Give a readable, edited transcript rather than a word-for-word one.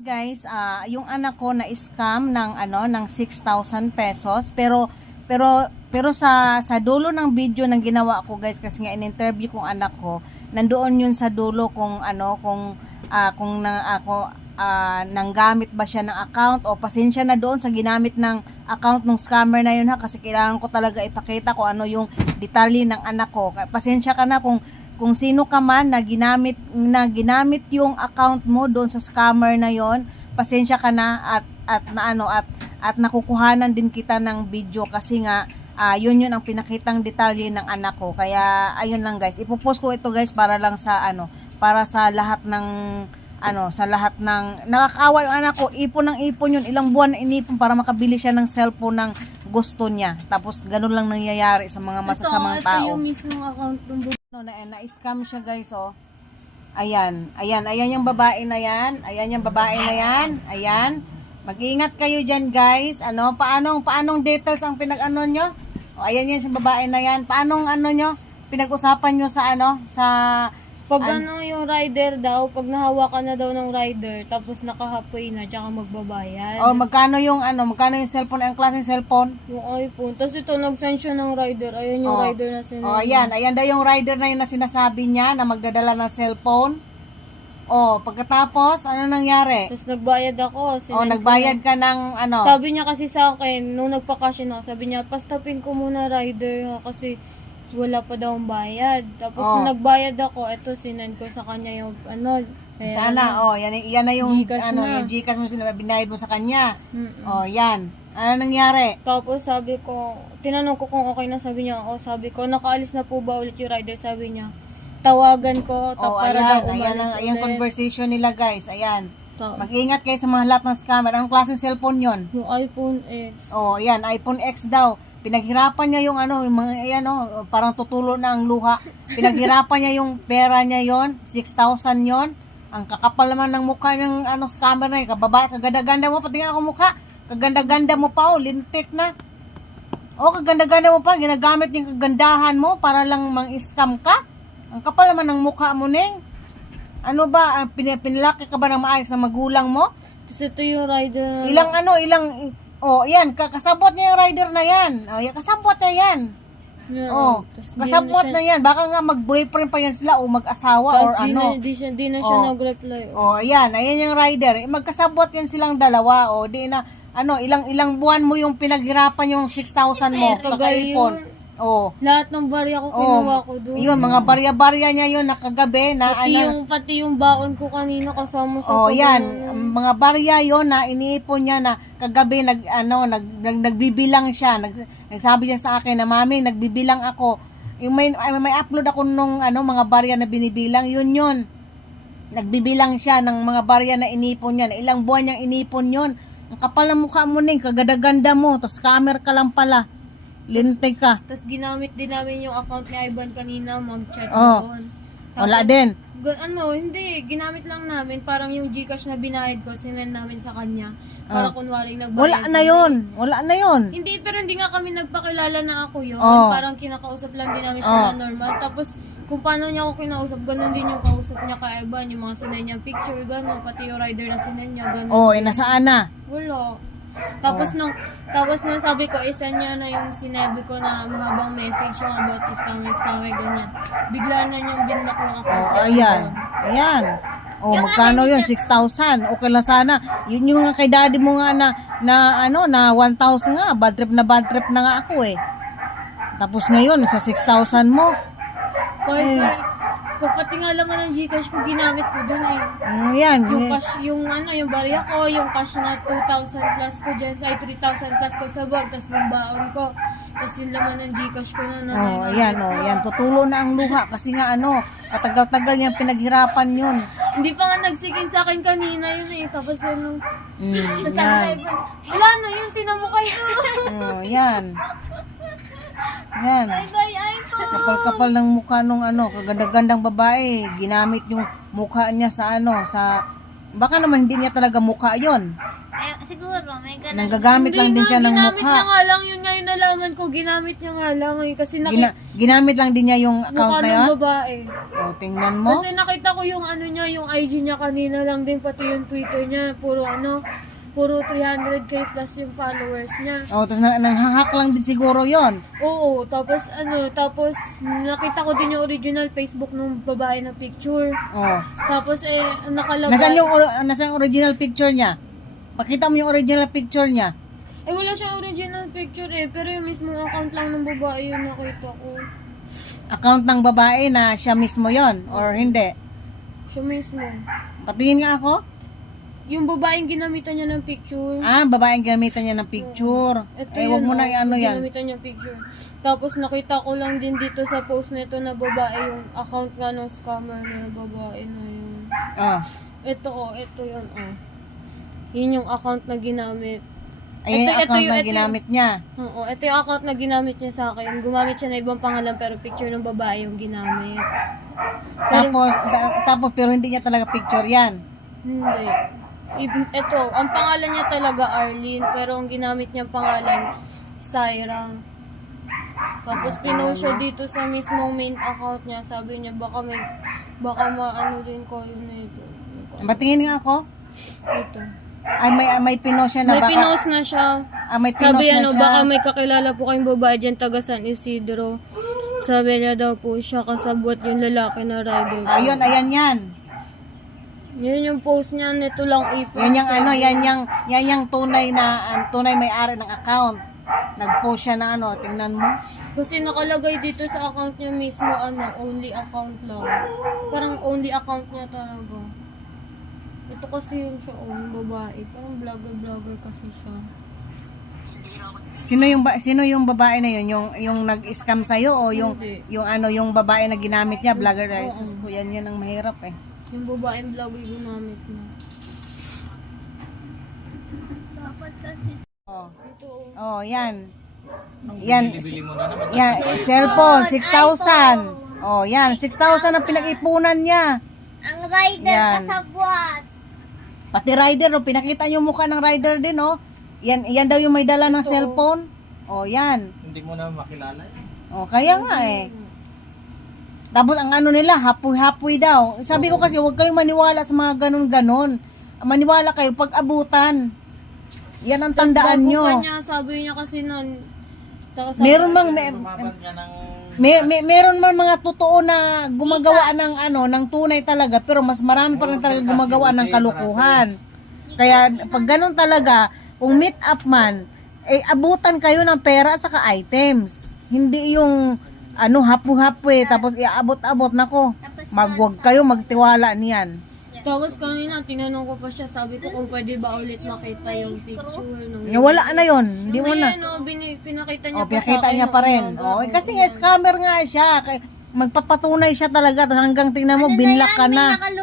Guys, yung anak ko na scam ng ng 6,000 pesos pero sa dulo ng video ng ginawa ko guys, kasi nga in-interview kong anak ko, nandoon yun sa dulo kung kung ako nanggamit ba siya ng account o pasensya na doon sa ginamit ng account ng scammer na yun ha, kasi kailangan ko talaga ipakita ko ano yung detalye ng anak ko. Pasensya ka na kung sino ka man na ginamit yung account mo doon sa scammer na yon, pasensya ka na at nakukuhanan din kita ng video kasi nga yun ang pinakitang detalye ng anak ko. Kaya ayun lang guys, ipopost ko ito guys para lang sa para sa lahat ng sa lahat ng nakakaawa yung anak ko. Ipon ng ipon yun, ilang buwan na inipon para makabili siya ng cellphone ng gusto niya, tapos ganun lang nangyayari sa mga masasamang tao. Ito yung mismong account ng Na-scam siya guys, oh. Ayan yung babae na yan. Ayan yung babae na yan. Ayan. Mag-ingat kayo dyan guys. Paanong details ang pinag-ano nyo? O, ayan yan sa babae na yan. Paanong nyo? Pinag-usapan nyo sa sa pag yung rider daw, pag nahawakan na daw ng rider, tapos nakahapoy na, tsaka magbabayad. O, magkano yung cellphone? Ang klaseng cellphone? Yung iPhone. Tapos ito, nag-send siya ng rider. Ayun yung rider na sinunod. O, ayan daw yung rider na yun na sinasabi niya na magdadala ng cellphone. O, pagkatapos, ano nangyari? Tapos nagbayad ako. O, nagbayad ka ng Sabi niya kasi sa akin, nung nagpa-cash ako, sabi niya, pastapin ko muna rider ha, kasi wala pa daw ang bayad. Tapos nung nagbayad ako, eto sinend ko sa kanya yung sana, yan na yung Gcash na. yung Gcash mo binayad mo sa kanya. O, yan. Ano nangyari? Tapos sabi ko, tinanong ko kung okay na, sabi niya, sabi ko, nakaalis na po ba ulit yung rider? Sabi niya, tawagan ko para daw umalis ayan conversation nila guys. Ayan. So, Mag-ingat kayo sa mga lahat ng scammer. Anong klaseng cellphone yon? yung iPhone X. Yan, iPhone X daw. Pinaghirapan niya yung yung mga parang tutulo na ang luha. Pinaghirapan niya yung pera niya yon, 6,000 yon. Ang kakapal naman ng mukha ng scammer na yun. Kababa, kaganda-ganda mo, pati nga ako mukha. Kaganda-ganda mo pa, lintik na. Kaganda-ganda mo pa, ginagamit yung kagandahan mo para lang mang-scam ka. Ang kapal naman ng mukha mo, Neng. Ano ba, pinilaki ka ba ng maayos na magulang mo? Tapos ito yung rider na... yan, kasabot niya yung rider na yan. Kasabot na yan. Kasabot na yan. Baka nga mag-boyfriend pa yan sila o mag-asawa or Di na siya nag-reply. Ayan yung rider. Magkasabot yan silang dalawa. Di na, ilang buwan mo yung pinaghirapan yung 6,000 mo. Kakaipon. Lahat ng barya ko kinuha ko doon. Yun, mga barya-barya niya yun nakagabi na pati yung baon ko kanina kasama sa yan, mga barya yun na iniipon niya na kagabi nagbibilang siya. Nagsabi siya sa akin na, "Mami, nagbibilang ako." Yung may upload ako nung mga barya na binibilang, yun. Nagbibilang siya ng mga barya na inipon niya. Na ilang buwan niyang inipon yun. Ang kapal ng mukha mo, Ning, kagada-ganda mo, tapos scammer ka lang pala. Lintik ka. Tapos ginamit din namin yung account ni Ivan kanina, mag-chat doon. Wala din. Hindi. Ginamit lang namin. Parang yung Gcash na binayad ko, sinend namin sa kanya. Para kunwari nagbayad. Wala na yun. Hindi, pero hindi nga kami nagpakilala na ako yun. Parang kinakausap lang din namin siya na normal. Tapos, kung paano niya ako kinausap, ganun din yung kausap niya kay Ivan. Yung mga sinend niyang picture, ganun. Pati yung rider na sinend niya, ganun. Nasaan na? Wala. Tapos nung sabi ko, isa niya na yung sinabi ko na mahabang message yung about si scammer, ganyan. Bigla na niyang binlock yung account. Ayan. Magkano yun? 6,000. Okay lang sana. Yun yung kay daddy mo nga na 1,000 nga. Bad trip na nga ako eh. Tapos ngayon, sa 6,000 mo. Pati nga laman ng Gcash ko, ginamit ko dun eh. Yan. Yung cash, yung barya ko, yung cash na 2,000 plus ko dyan, 3,000 plus ko sa bag, tapos yung baon ko, tapos yung laman ng Gcash ko na yan. Tutulo na ang luha kasi nga katagal-tagal niyang pinaghirapan yun. Hindi pa nga nagsigin sa akin kanina yun eh, tapos yan. Wala na yun, tinamo kayo. Yan. Kapal-kapal ng mukha nung kaganda-gandang babae. Ginamit yung mukha niya sa baka naman hindi niya talaga mukha yon. siguro. May ganun. Nanggagamit lang din siya ng ginamit niya mukha. nga lang, yun nga yung nalaman ko, ginamit niya nga lang eh. Kasi Ginamit lang din niya yung account mukha na ng yun? babae. O, tingnan mo. Kasi nakita ko yung ano niya, yung IG niya kanina lang din, pati yung Twitter niya, puro 300k plus yung followers niya. O, tapos nanghahak lang din siguro yon. Oo, tapos nakita ko din yung original Facebook ng babae na picture. O. Tapos nakalagay. Nasaan yung original picture niya? Pakita mo yung original picture niya. Wala siyang original picture pero yung mismong account lang ng babae yung nakita ko. Account ng babae na siya mismo yon or hindi? Siya mismo. Patingin nga ako. Yung babaeng ginamitan niya ng picture. Babaeng gamitan niya ng picture. Wag mo na ano yan. Ginamitan niya picture. Tapos nakita ko lang din dito sa post nito na babae yung account nga ng scammer na babae na yun. Ito yun Yun yung account na ginamit. Ayun yung account na ginamit niya. Oo, ito yung account na ginamit niya sa akin. Gumamit siya na ibang pangalan pero picture ng babae yung ginamit. Tapos pero hindi niya talaga picture yan. Hindi. Ito, ang pangalan niya talaga Arlene, pero ang ginamit niyang pangalan, Syra. Tapos pinost siya dito sa mismong main account niya. Sabi niya, baka maano din ko yun na ito. Patingin nga ako. Ito. Ay, may pinost siya na May baka. pinost na siya. May pinost Sabi na siya. baka may kakilala po kayong babae dyan, taga San Isidro. Sabi niya daw po siya kasabot yung lalaki na rider. Ayun, ayan yan. Yun yung post niya, nito lang i-post. Yan yung tunay may-ari ng account. Nag-post siya na tingnan mo. Kasi nakalagay dito sa account niya mismo, only account lang. Parang only account niya talaga. Ito kasi yun siya, yung babae. Parang vlogger kasi siya. Sino yung babae na yun? Yung nag-scam sa'yo o yung yung babae na ginamit niya, vlogger? Ay, sus ko, yan ang mahirap eh. Yung babaeng vlogger ginamit niya. Dapat kasi. Ito. Yan. Yan, cellphone, 6,000. Yan, 6,000 ang pinag-ipunan niya. Ang rider Yan. kasabwat. Pati rider, pinakita yung mukha ng rider din, Yan daw yung may dala ng cellphone. Yan. Hindi mo na makilala. Kaya nga eh. Tapos ang nila, hapoy-hapoy daw. Sabi ko kasi, huwag kayong maniwala sa mga ganun-ganon. Maniwala kayo pag abutan. Yan ang tandaan nyo. Sabi niya kasi nun, Meron mang Lumaban ka ng... meron man mga totoo na gumagawa ng tunay talaga, pero mas marami pa rin talaga gumagawa ng kalukuhan. Kaya pag ganun talaga, kung meet up man, abutan kayo ng pera at saka items. Hindi yung hapu-hapu tapos iaabot-abot nako. Magwag kayo magtiwala niyan. Tapos kanina, tinanong ko pa siya, sabi ko kung pwede ba ulit makita yung picture. Wala na yon, hindi mo na. Pinakita niya pa Pinakita sa akin. niya pa rin. Kasi nga scammer nga siya. Magpapatunay siya talaga hanggang tingnan mo binlock ka na. May